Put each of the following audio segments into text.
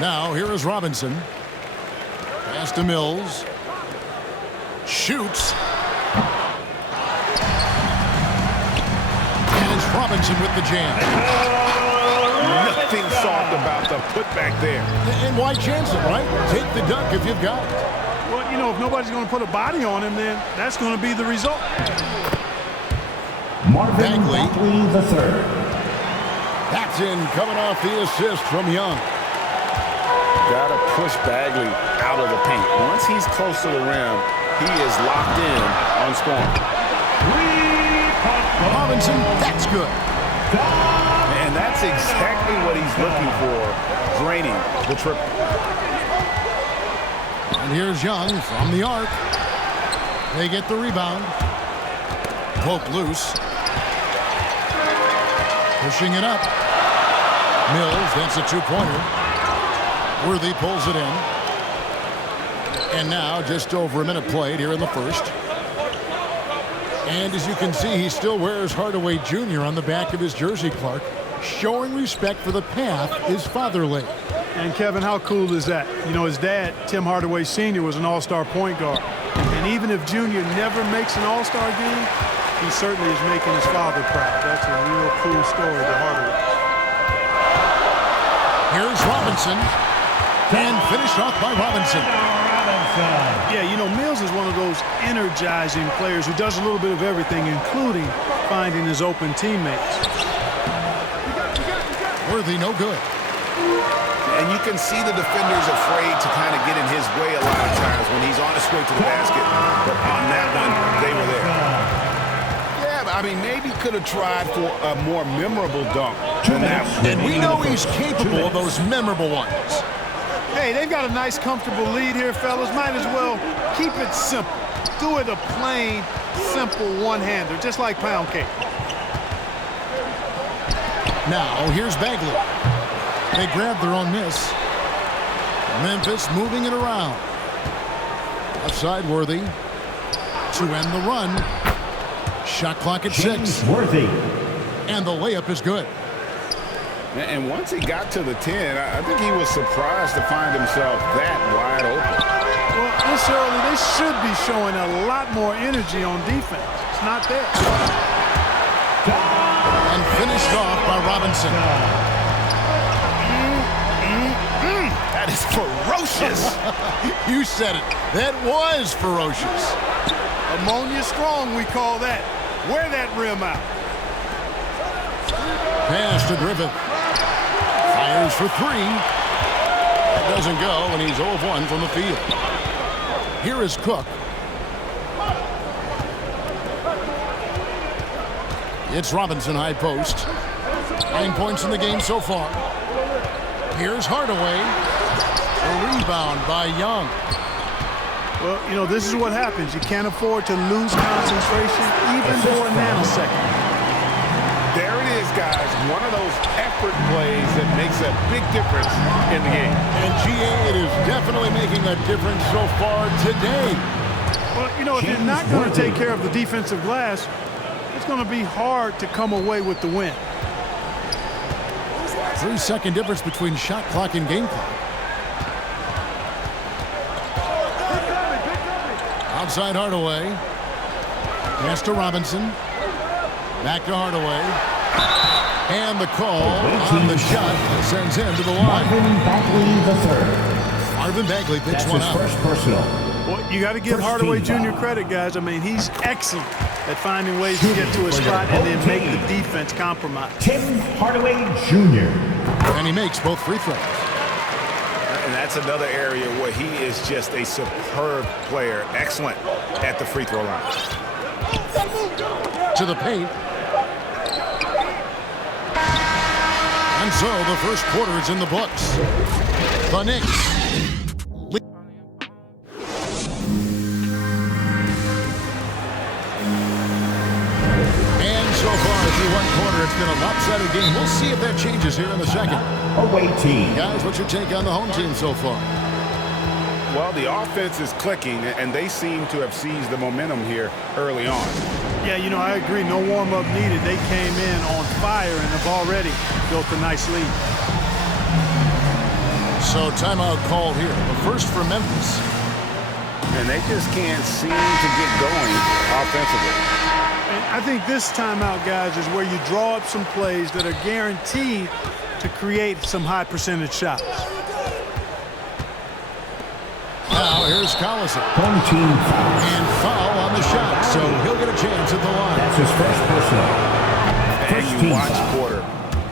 Now, here is Robinson. Pass to Mills. Shoots. And it's Robinson with the jam. Nothing soft about the putback there. And why chance it, right? Take the dunk if you've got it. Well, you know, if nobody's going to put a body on him, then that's going to be the result. Bagley. the third. That's in, coming off the assist from Young. Got to push Bagley out of the paint. Once he's close to the rim, he is locked in on scoring. Robinson, that's good. And that's exactly what he's looking for, draining the triple. And here's Young from the arc. They get the rebound. Poke loose. Pushing it up. Mills, that's a two-pointer. Worthy pulls it in. And now just over a minute played here in the first. And as you can see, he still wears Hardaway Jr. on the back of his jersey, Clark, showing respect for the path his father laid. And Kevin, how cool is that? You know, his dad, Tim Hardaway Sr., was an all-star point guard. And even if Jr. never makes an all-star game, he certainly is making his father proud. That's a real cool story to Hardaway. Here's Robinson. And finished off by Robinson. Yeah, you know, Mills is one of those energizing players who does a little bit of everything, including finding his open teammates. Worthy, no good. And you can see the defenders afraid to kind of get in his way a lot of times when he's on his way to the basket. But on that one, they were there. Yeah, I mean, maybe could have tried for a more memorable dunk than that one. And we know he's capable of those memorable ones. Hey, they've got a nice, comfortable lead here, fellas. Might as well keep it simple. Do it a plain, simple one-hander, just like pound cake. Now, here's Bagley. They grab their own miss. Memphis moving it around. Outside Worthy to end the run. Shot clock at 6. Worthy. And the layup is good. And once he got to the 10, I think he was surprised to find himself that wide open. Well, this early, they should be showing a lot more energy on defense. It's not there. And finished off by Robinson. That is ferocious. You said it. That was ferocious. Ammonia strong, we call that. Wear that rim out. Pass to Griffith. Fires for 3. That doesn't go, and he's 0 of 1 from the field. Here is Cook. It's Robinson high post. 9 points in the game so far. Here's Hardaway. A rebound by Young. Well, you know, this is what happens. You can't afford to lose concentration even for a nanosecond. There it is, guys. One of those effort plays that makes a big difference in the game. And GA, it is definitely making a difference so far today. Well, you know, if you're not going to take care of the defensive glass, it's going to be hard to come away with the win. 3-second difference between shot clock and game clock. Outside Hardaway. Pass to Robinson. Back to Hardaway. And the call on the shot that sends him to the line. Marvin Bagley the third. Marvin Bagley picks That's one his up. first personal. Well, you got to give First Hardaway team Jr. foul. credit, guys. I mean, he's excellent at finding ways to get to a spot and then make the defense compromise. Tim Hardaway Jr. And he makes both free throws. And that's another area where he is just a superb player. Excellent at the free throw line. To the paint. And so the first quarter is in the books. The Knicks. And so far through one quarter, it's been a lopsided game. We'll see if that changes here in the second. Away team. Guys, what's your take on the home team so far? Well, the offense is clicking, and they seem to have seized the momentum here early on. Yeah, you know, I agree. No warm-up needed. They came in on fire and have already built a nice lead. So timeout called here. The first for Memphis. And they just can't seem to get going offensively. And I think this timeout, guys, is where you draw up some plays that are guaranteed to create some high percentage shots. Now here's Collison. Home team foul. And foul on the shot, so he'll get a chance at the line. That's his first personal. And you watch Porter.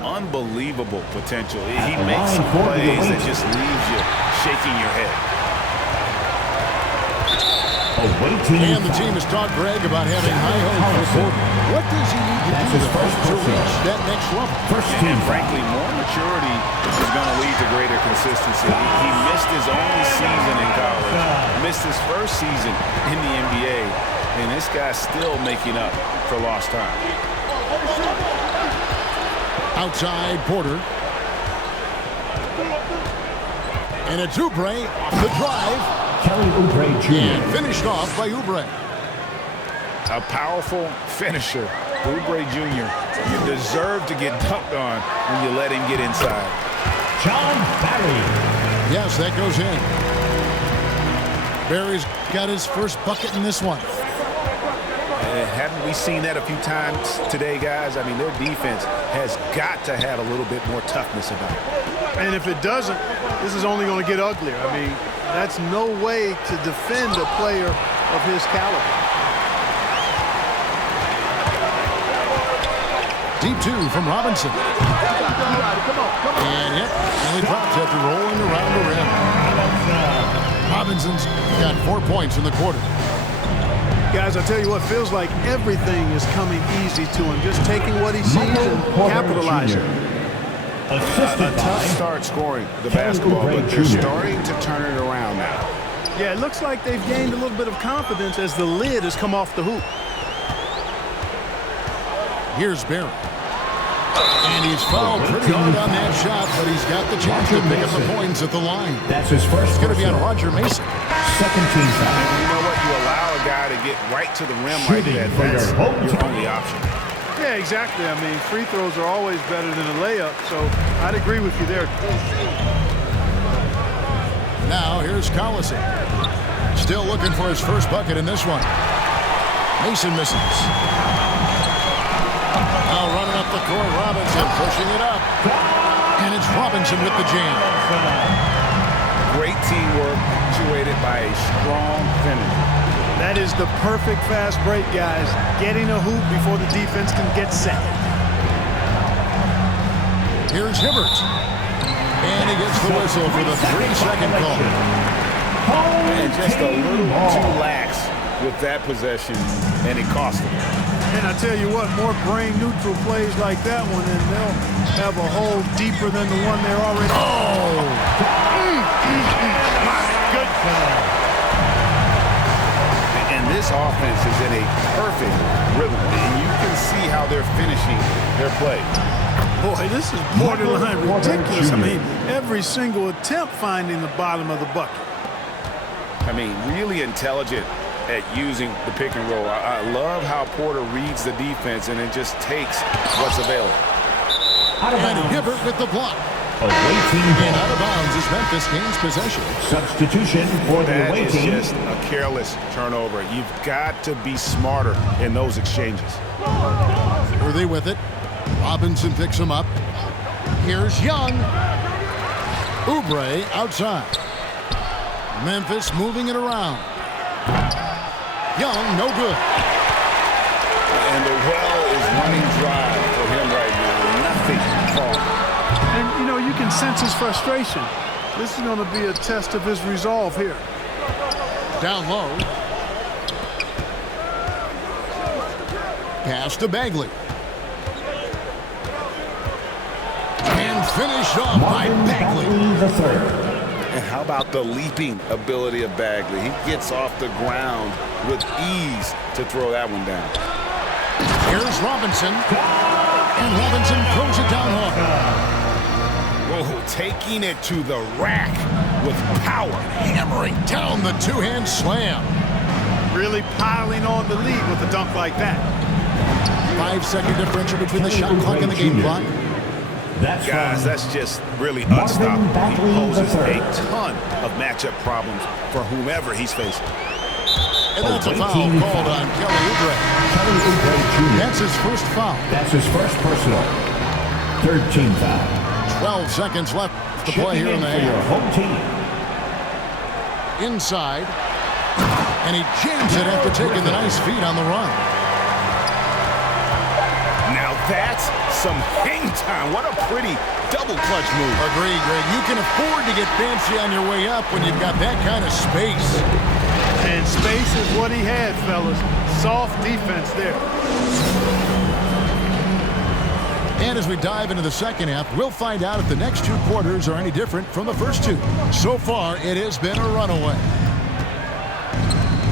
Unbelievable potential. He makes some plays that just leaves you shaking your head. Away team. And the team has talked Greg about having high hopes for Porter. What does he need to do to reach that next level? First team. And frankly, more maturity is going to lead to greater consistency. He missed his only season in college, missed his first season in the NBA, and this guy's still making up for lost time. Outside Porter. And it's Oubre off the drive. Kelly Oubre Jr. And finished off by Oubre. A powerful finisher, Oubre Jr. You deserve to get dunked on when you let him get inside. John Barry. Yes, that goes in. Barry's got his first bucket in this one. Haven't we seen that a few times today, guys? I mean, their defense has got to have a little bit more toughness about it. And if it doesn't, this is only going to get uglier. I mean, that's no way to defend a player of his caliber. Deep two from Robinson. And yep, only drops after rolling around the rim. Robinson's got 4 points in the quarter. Guys, I tell you what, feels like everything is coming easy to him. Just taking what he sees and capitalizing. A tough start scoring the basketball, but they're starting to turn it around now. Yeah, it looks like they've gained a little bit of confidence as the lid has come off the hoop. Here's Barry. And he's fouled pretty hard on that shot, but he's got the chance to pick up the points at the line. That's his first. It's going to be on Roger Mason. Second team foul. And you know what? You allow a guy to get right to the rim like that. That's your only option. Yeah, exactly. I mean, free throws are always better than a layup, so I'd agree with you there. Now here's Collison. Still looking for his first bucket in this one. Mason misses. Now running up the court, Robinson pushing it up. And it's Robinson with the jam. Great teamwork, punctuated by a strong finish. That is the perfect fast break, guys. Getting a hoop before the defense can get set. Here's Hibbert. And he gets the whistle for the 3-second call. And just a little too lax with that possession, and it cost him. And I tell you what, more brain-neutral plays like that one, and they'll have a hole deeper than the one they're already. Oh! My goodness. And this offense is in a perfect rhythm, and you can see how they're finishing their play. Boy, this is borderline ridiculous. I mean, every single attempt finding the bottom of the bucket. I mean, really intelligent at using the pick and roll. I love how Porter reads the defense, and it just takes what's available. And Hibbert with the block. Away team And out of bounds as Memphis gains possession. Substitution for the That away is team. just a careless turnover. You've got to be smarter in those exchanges. Worthy with it. Robinson picks him up. Here's Young. Oubre outside. Memphis moving it around. Young, no good. And the well is running dry for him right now. Nothing falling. And, you know, you can sense his frustration. This is going to be a test of his resolve here. Down low. Pass to Bagley. And And finished off by Bagley. the third. And how about the leaping ability of Bagley? He gets off the ground with ease to throw that one down. Here's Robinson. And Robinson throws it down hard. Whoa, taking it to the rack with power. Hammering down the two-hand slam. Really piling on the lead with a dunk like that. 5-second differential between the shot clock and the game clock. That's Guys, from that's just really Marvin unstoppable. He Bagley poses a III. ton of matchup problems for whomever he's facing. And that's a foul Team called foul. on Kelly Oubre. Kelly Oubre Jr. That's his first foul. That's his first personal. Third team foul. 12 seconds left to play Checking here in in the for your half. home team. Inside. And he jams it after taking the nice feed on the run. Now that's some hang time. What a pretty double clutch move. Agreed, Greg. You can afford to get fancy on your way up when you've got that kind of space. And space is what he had, fellas. Soft defense there. And as we dive into the second half, we'll find out if the next two quarters are any different from the first two. So far, it has been a runaway.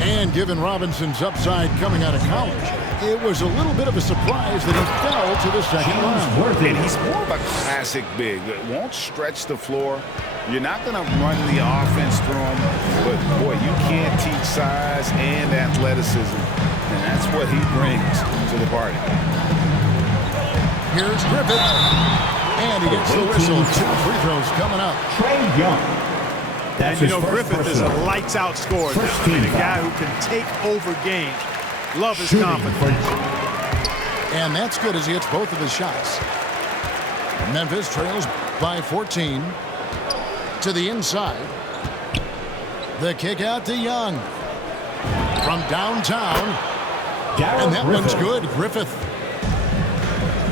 And given Robinson's upside coming out of college, it was a little bit of a surprise that he fell to the second round. And he's more of a classic big. It won't stretch the floor. You're not going to run the offense through him. But, boy, you can't teach size and athleticism. And that's what he brings to the party. Here's Griffith. And he gets the whistle. 2 free throws coming up. Trae Young. That's And his first Griffith is a personal. lights-out scorer. First I mean, team a guy foul. who can take over games. Love his Shooting confidence. for And that's good as he hits both of his shots. Memphis trails by 14 to the inside. The kick out to Young from downtown. Darryl And that one's Griffith. good.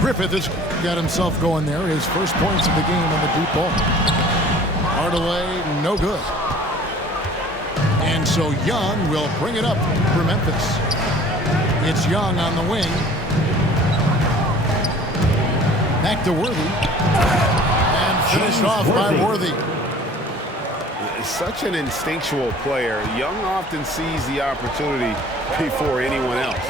Griffith has got himself going there. His first points of the game on the deep ball. Hardaway, no good. And so Young will bring it up for Memphis. It's Young on the wing. Back to Worthy. And finished James off by Worthy. Worthy. Such an instinctual player. Young often sees the opportunity before anyone else.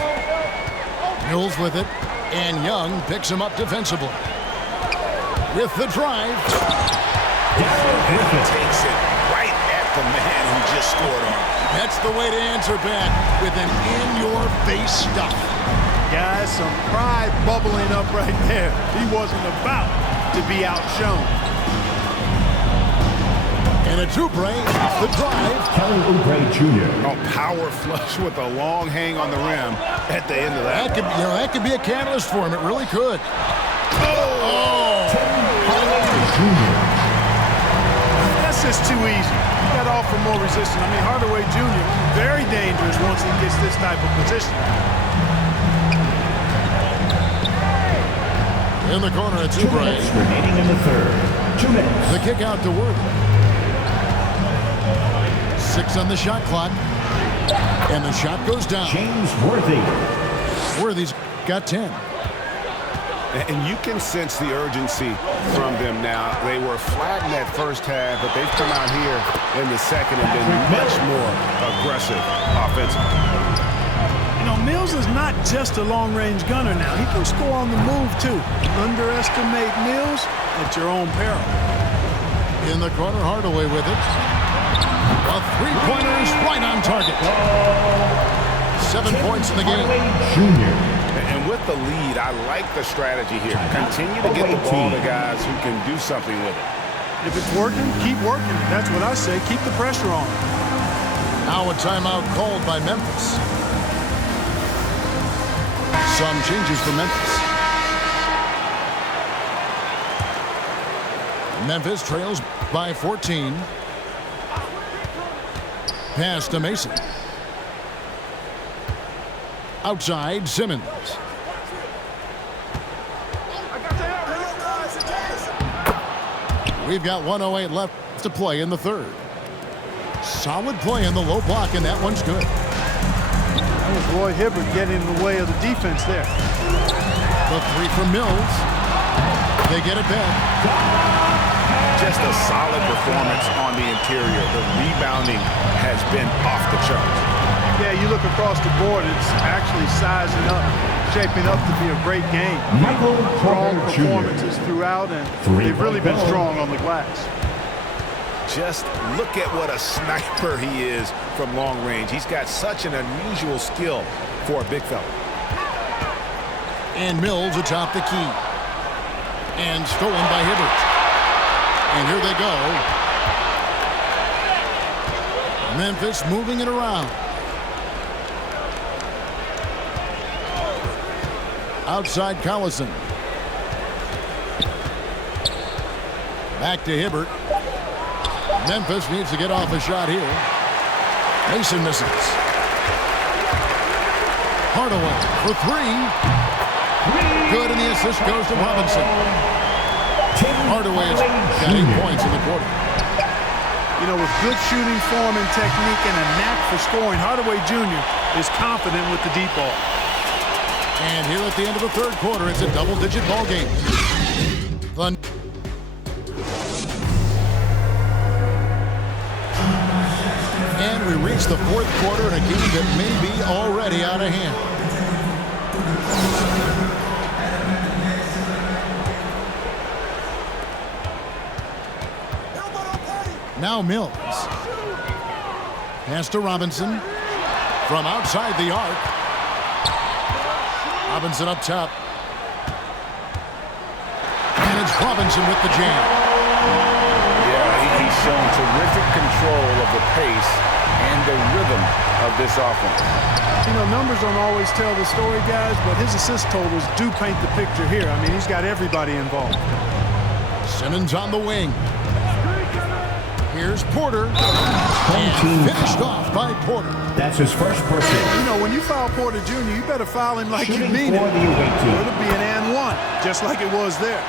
Mills with it. And Young picks him up defensively. With the drive. Darryl He Griffith. takes it right at the man who just scored on him. That's the way to answer back with an in-your-face stuff. Guys, some pride bubbling up right there. He wasn't about to be outshone. And a Oubre, the drive. Kelly Oubre Jr. A power flush with a long hang on the rim at the end of that. That could be a catalyst for him. It really could. Jr. That's just too easy. You got to offer more resistance. I mean, Hardaway Jr., very dangerous once he gets this type of position. In the corner, it's 2 Oubre. minutes remaining in the third. 2 minutes. The kick out to Worthy. 6 on the shot clock. And the shot goes down. James Worthy. Worthy's got 10. And you can sense the urgency from them now. They were flat in that first half, but they've come out here in the second and been much more aggressive offensively. You know, Mills is not just a long-range gunner now. He can score on the move, too. Underestimate Mills at your own peril. In the corner, Hardaway with it. A three-pointer is right on target. 7 points in the game. Jr. And with the lead, I like the strategy here. Continue to get the ball to guys who can do something with it. If it's working, keep working. That's what I say. Keep the pressure on. Now a timeout called by Memphis. Some changes for Memphis. Memphis trails by 14. Pass to Mason. Outside, Simmons. We've got 1:08 left to play in the third. Solid play in the low block, and that one's good. That was Roy Hibbert getting in the way of the defense there. The three from Mills. They get it back. Just a solid performance on the interior. The rebounding has been off the charts. Yeah, you look across the board, it's actually sizing up, shaping up to be a great game. Strong performances throughout, and they've really been strong on the glass. Just look at what a sniper he is from long range. He's got such an unusual skill for a big fella. And Mills atop the key. And stolen by Hibbert. And here they go. Memphis moving it around. Outside Collison. Back to Hibbert. Memphis needs to get off a shot here. Mason misses. Hardaway for three. Good, and the assist goes to Robinson. Hardaway has got 8 points in the quarter. You know, with good shooting form and technique and a knack for scoring, Hardaway Jr. is confident with the deep ball. And here at the end of the third quarter, it's a double-digit ball game. And we reach the fourth quarter in a game that may be already out of hand. Now Mills. Pass to Robinson. From outside the arc. Robinson up top. And it's Robinson with the jam. Yeah, he's shown terrific control of the pace and the rhythm of this offense. You know, numbers don't always tell the story, guys, but his assist totals do paint the picture here. I mean, he's got everybody involved. Simmons on the wing. Here's Porter. And finished off by Porter. That's his first personal. You know, when you foul Porter Jr., you better foul him like you Shooting mean it. for the away team. It'll be an and one, just like it was there.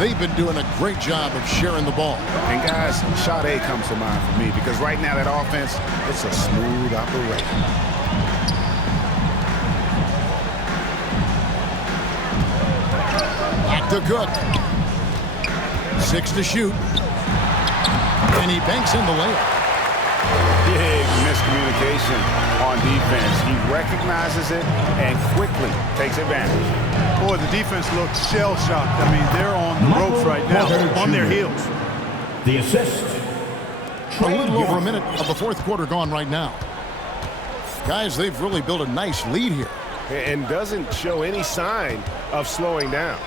They've been doing a great job of sharing the ball. And guys, shot A comes to mind for me because right now that offense, it's a smooth operation. Back to Cook. 6 to shoot. And he banks in the layup. Big miscommunication on defense. He recognizes it and quickly takes advantage. Boy, the defense looks shell-shocked. I mean, they're on the ropes right now, on their heels. The assist. A little over a minute of the fourth quarter gone right now. Guys, they've really built a nice lead here. And doesn't show any sign of slowing down.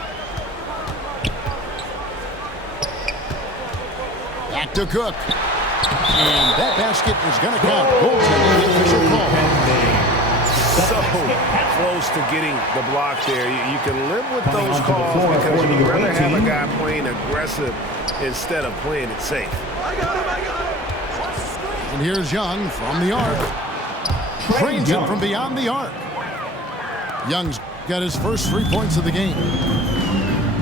Back to Cook. And that basket is going to count. Goaltending, the official call. So close to getting the block there. You can live with those calls because you'd rather have a guy playing aggressive instead of playing it safe. And here's Young from the arc. Trains it from beyond the arc. Young's got his first 3 points of the game.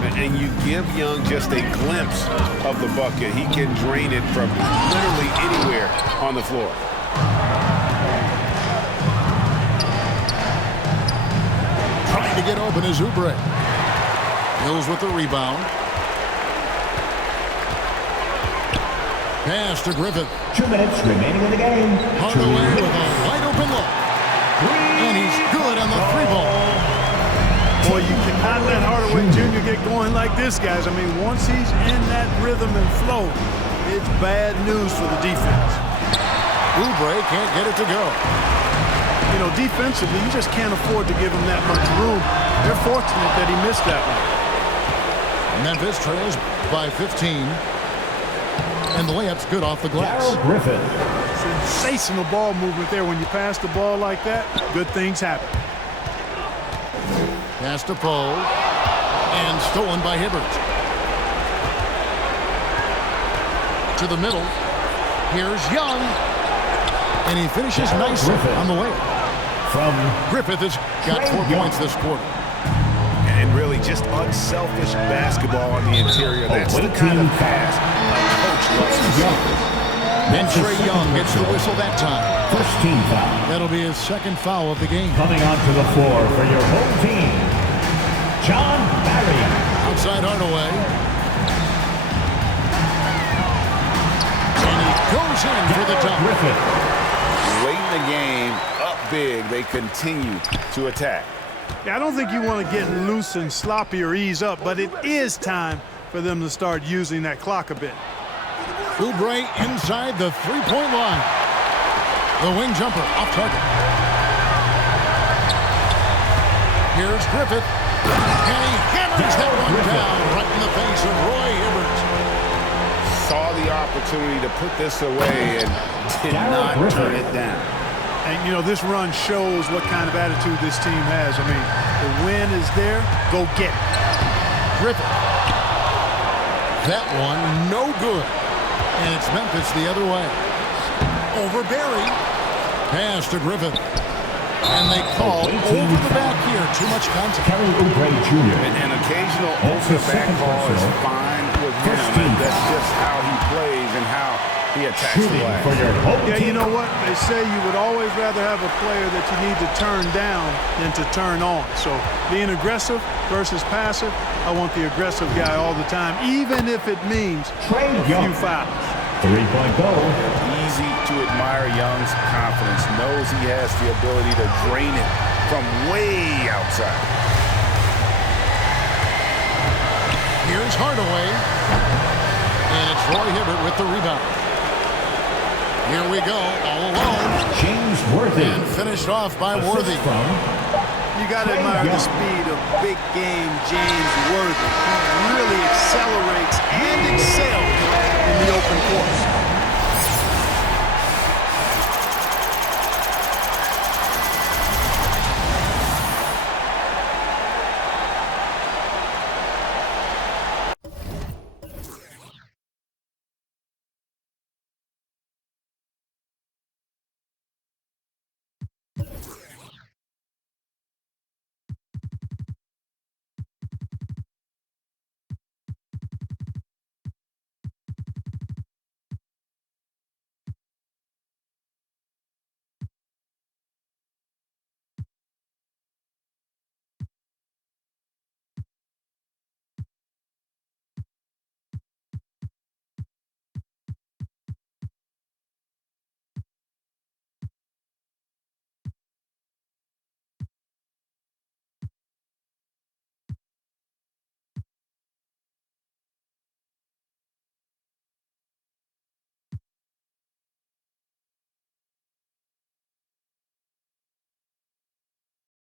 And you give Young just a glimpse of the bucket. He can drain it from literally anywhere on the floor. Trying to get open is Oubre. Mills with the rebound. Pass to Griffith. 2 minutes remaining in the game. Hardaway with a wide open look. And he's good on the three ball. Boy, you cannot let Hardaway Jr. get going like this, guys. I mean, once he's in that rhythm and flow, it's bad news for the defense. Oubre can't get it to go. You know, defensively, you just can't afford to give him that much room. They're fortunate that he missed that one. Memphis trails by 15. And the layup's good off the glass. Griffin. Sensational ball movement there. When you pass the ball like that, good things happen. Pass to Poe. And stolen by Hibbert. To the middle. Here's Young. And he finishes nicely on the layup. Griffith has got 4 points this quarter. And really just unselfish basketball on the interior. That's the kind of pass a coach loves to see. And Trae Young gets the whistle that time. First team foul. That'll be his second foul of the game. Coming onto the floor for your home team, John Barry. Outside Hardaway. And he goes in for the dunk. Griffin. Late in the game, up big, they continue to attack. Yeah, I don't think you want to get loose and sloppy or ease up, but it is time for them to start using that clock a bit. Oubre inside the three-point line. The wing jumper off target. Here's Griffith. And he hammers that one down right in the face of Roy Hibbert. Saw the opportunity to put this away and did not turn it down. And, you know, this run shows what kind of attitude this team has. I mean, the win is there. Go get it. Griffith. That one, no good. And it's Memphis the other way. Over Barry. Pass to Griffith. And they call over the back here. Too much contact. Kelly Oubre Jr. An occasional over the back call is fine with him. And that's just how he plays and how he attacks the glass. For your home Yeah, team. you know what? They say you would always rather have a player that you need to turn down than to turn on. So being aggressive versus passive, I want the aggressive guy all the time, even if it means Trey a Young. few fouls. 3-point goal. Easy to admire Young's confidence. Knows he has the ability to drain it from way outside. Here's Hardaway. And it's Roy Hibbert with the rebound. Here we go, all alone. James Worthy. And finished off by Assist Worthy. from You got to Trey admire the Young. speed of big game James Worthy. He really accelerates and excels in the open court.